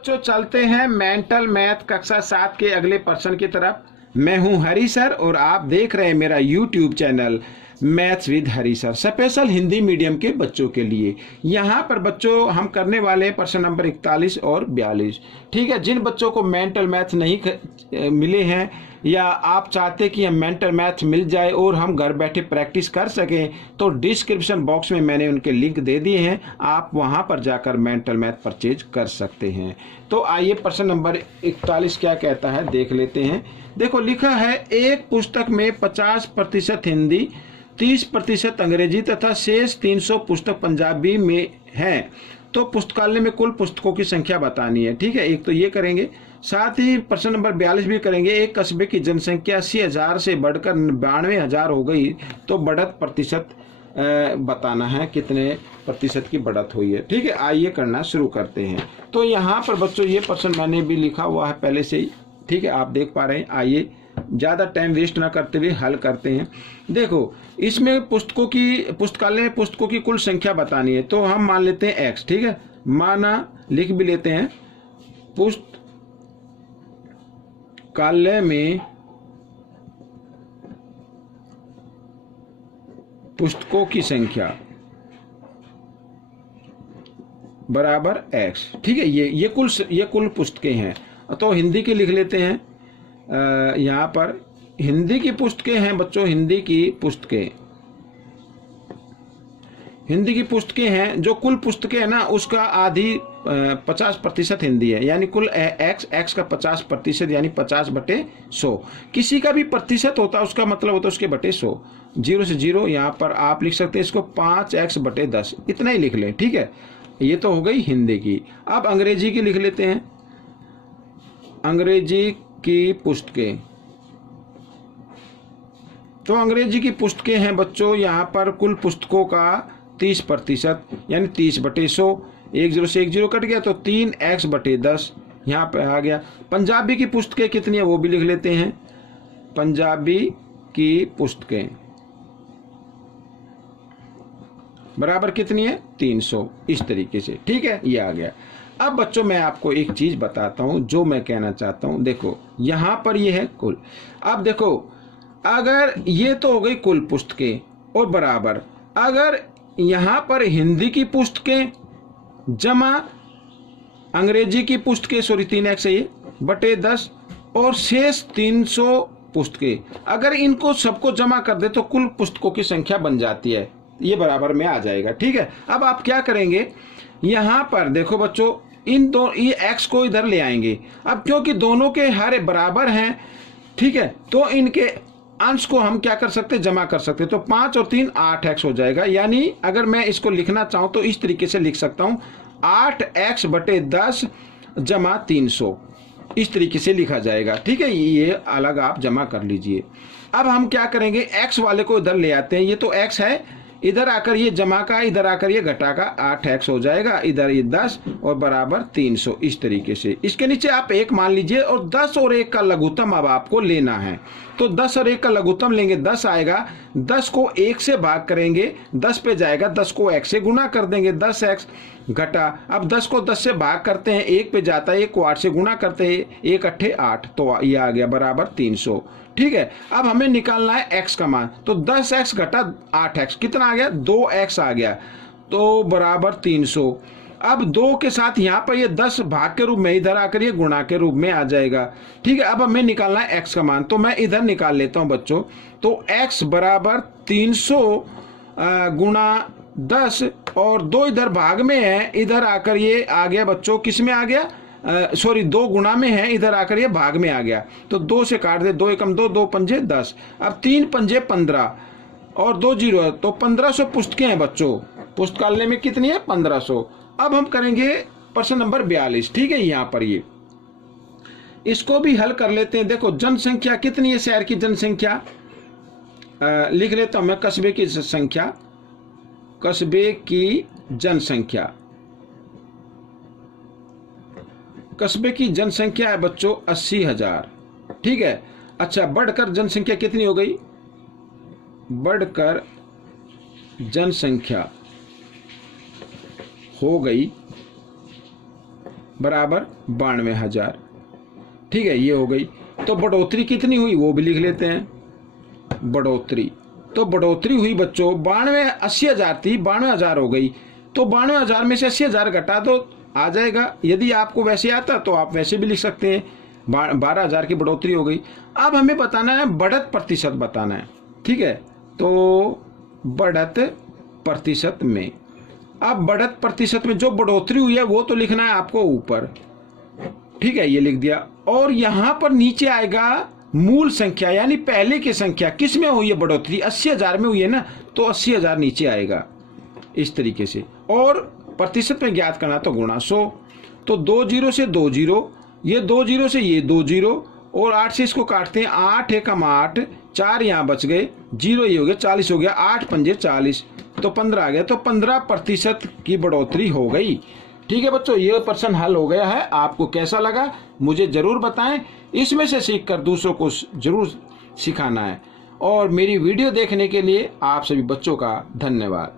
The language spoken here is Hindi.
बच्चों चलते हैं मेंटल मैथ कक्षा 7 के अगले प्रश्न की तरफ। मैं हूं हरी सर और आप देख रहे हैं मेरा YouTube channel maths with Hari sir, special Hindi medium के बच्चों के लिए। यहाँ पर बच्चों हम करने वाले हैं प्रश्न नंबर 41 और 42। ठीक है, जिन बच्चों को मेंटल मैथ नहीं मिले हैं या आप चाहते कि हम मेंटल मैथ मिल जाए और हम घर बैठे प्रैक्टिस कर सकें, तो डिस्क्रिप्शन बॉक्स में मैंने उनके लिंक दे दिए हैं, आप वहां पर जाकर मेंटल मैथ परचेज कर सकते हैं। तो आइए प्रश्न नंबर 41 क्या कहता है देख लेते हैं। देखो लिखा है, एक पुस्तक में 50% हिंदी, 30% अंग्रेजी तथा शेष 300 पुस्तक पंजाबी में है, तो पुस्तकालय में कुल पुस्तकों की संख्या बतानी है। ठीक है, एक तो ये करेंगे, साथ ही प्रश्न नंबर 42 भी करेंगे। एक कस्बे की जनसंख्या 80,000 से बढ़कर 92,000 हो गई, तो बढ़त प्रतिशत बताना है, कितने प्रतिशत की बढ़त हुई है। ठीक है, आइए करना शुरू करते हैं। तो यहाँ पर बच्चों ये प्रश्न मैंने भी लिखा हुआ है पहले से ही, ठीक है, आप देख पा रहे हैं। आइए ज़्यादा टाइम वेस्ट ना करते हुए हल करते हैं। देखो इसमें पुस्तकालय में पुस्तकों की कुल संख्या बतानी है, तो हम मान लेते हैं x। ठीक है, माना लिख भी लेते हैं, पुस्तकालय में पुस्तकों की संख्या बराबर x। ठीक है, ये कुल पुस्तकें हैं। तो हिंदी की लिख लेते हैं। यहाँ पर हिंदी की पुस्तकें हैं बच्चों, हिंदी की पुस्तकें हैं। जो कुल पुस्तकें हैं ना, उसका आधी 50% हिंदी है, यानी कुल x का 50% यानी 50/100। किसी का भी प्रतिशत होता है उसका मतलब होता है उसके बटे 100। 0 से 0 यहाँ पर आप लिख सकते हैं इसको 5x/10, इतना ही लिख लें। ठीक है, ये तो हो गई हिंदी की। अब अंग्रेजी की लिख लेते हैं। अंग्रेजी की पुस्तकें, तो अंग्रेजी की पुस्तकें हैं बच्चों यहाँ पर कुल पुस्तकों का 30% यानी 30/100। 1 0 से 1 0 कट गया, तो 3x/10 यहाँ पे आ गया। पंजाबी की पुस्तकें कितनी है वो भी लिख लेते हैं। पंजाबी की पुस्तकें बराबर कितनी है, 300, इस तरीके से। ठीक है, ये आ गया। अब बच्चों मैं आपको एक चीज बताता हूं जो मैं कहना चाहता हूं। देखो यहां पर ये है कुल। अब देखो अगर ये तो हो गई कुल पुस्तकें और बराबर, अगर यहां पर हिंदी की पुस्तकें जमा अंग्रेजी की पुस्तकें, सॉरी 3x है ये, बटे 10 और शेष 300 पुस्तकें, अगर इनको सबको जमा कर दे तो कुल पुस्तकों की संख्या बन जाती है, ये बराबर में आ जाएगा। ठीक है, अब आप क्या करेंगे, यहां पर देखो बच्चों ये x को इधर ले आएंगे। अब क्योंकि दोनों के हारे बराबर हैं, ठीक है, तो इनके अंश को हम क्या कर सकते, जमा कर सकते। तो 5 और 3 8x हो जाएगा। यानी अगर मैं इसको लिखना चाहूं तो इस तरीके से लिख सकता हूं, 8x/10 जमा 300, इस तरीके से लिखा जाएगा। ठीक है, ये अलग आप जमा कर लीजिए। अब हम क्या करेंगे, x वाले को इधर ले आते हैं। ये तो x है, इधर आकर ये जमा का, इधर आकर ये घटा का 8x हो जाएगा, इधर ये 10 और बराबर 300, इस तरीके से। इसके नीचे आप 1 मान लीजिए और 10 और 1 का लघुत्तम अब आपको लेना है। तो 10 और 1 का लघुत्तम लेंगे, 10 आएगा, 10 को 1 से भाग करेंगे, 10 पे जाएगा, 10 को x से गुना कर देंगे, 10x घटा। अब 10 को 10 से भाग करते हैं, 1 पे जाता है, 1 को 8 से गुना करते हैं, 1 8 8, तो ये आ गया बराबर 300। ठीक है, अब हमें निकालना है x का मान, तो 10x घटा 8x कितना आ गया, 2x आ गया, तो बराबर 300। अब 2 के साथ यहाँ पर ये 10 भाग के रूप में, इधर आकर ये गुणा के रूप में आ जाएगा। ठीक है, अब हमें निकालना है x का मान, तो मैं इधर निकाल लेता हूँ बच्चों। तो x बराबर 300 गुणा 10 और 2 इधर भाग में है, इधर आकर ये आ गया बच्चों, किस में आ गया, सॉरी 2 गुणा में है, इधर आकर ये भाग में आ गया। तो 2 से काट दे, 2 एकम 2, 2 पंजे 10, अब 3 पंजे 15 और 2 0 है, तो 1500 पुस्तकें हैं बच्चों। पुस्तकालय में कितनी है, 1500। अब हम करेंगे प्रश्न नंबर 42। ठीक है, यहाँ पर ये इसको भी हल कर लेते हैं। देखो जनसंख्या कितनी है, शहर की जनसंख्या लिख लेता हूं मैं, कस्बे की संख्या, कस्बे की जनसंख्या, कस्बे की जनसंख्या है बच्चों 80,000। ठीक है, अच्छा बढ़कर जनसंख्या कितनी हो गई, बढ़कर जनसंख्या हो गई बराबर 92,000। ठीक है, ये हो गई। तो बढ़ोतरी कितनी हुई वो भी लिख लेते हैं। बढ़ोतरी तो बढ़ोतरी हुई बच्चों 80,000 थी, 92,000 हो गई। तो 92,000 में से 80,000 घटा दो, आ जाएगा। यदि आपको वैसे आता तो आप वैसे भी लिख सकते हैं। 12,000 की बढ़ोतरी हो गई। अब हमें बताना है बढ़त प्रतिशत बताना है। ठीक है, तो बढ़त प्रतिशत में, अब बढ़त प्रतिशत में जो बढ़ोतरी हुई है वो तो लिखना है आपको ऊपर। ठीक है, ये लिख दिया। और यहां पर नीचे आएगा मूल संख्या, यानी पहले की संख्या। किस में हुई है बढ़ोतरी? 80,000 में हुई है ना, तो 80,000 नीचे आएगा इस तरीके से। और प्रतिशत में ज्ञात करना तो गुणा 100। तो 2 0 से 2 0, ये 2 0 से ये 2 0, और 8 से इसको काटते हैं। 8 एकम 8, 4 यहाँ बच गए, 0 ये हो गया, 40 हो गया। 8 पंजे 40, तो 15 आ गया। तो 15% की बढ़ोतरी हो गई। ठीक है बच्चों, ये प्रश्न हल हो गया है। आपको कैसा लगा मुझे जरूर बताएं। इसमें से सीखकर दूसरों को जरूर सिखाना है। और मेरी वीडियो देखने के लिए आप सभी बच्चों का धन्यवाद।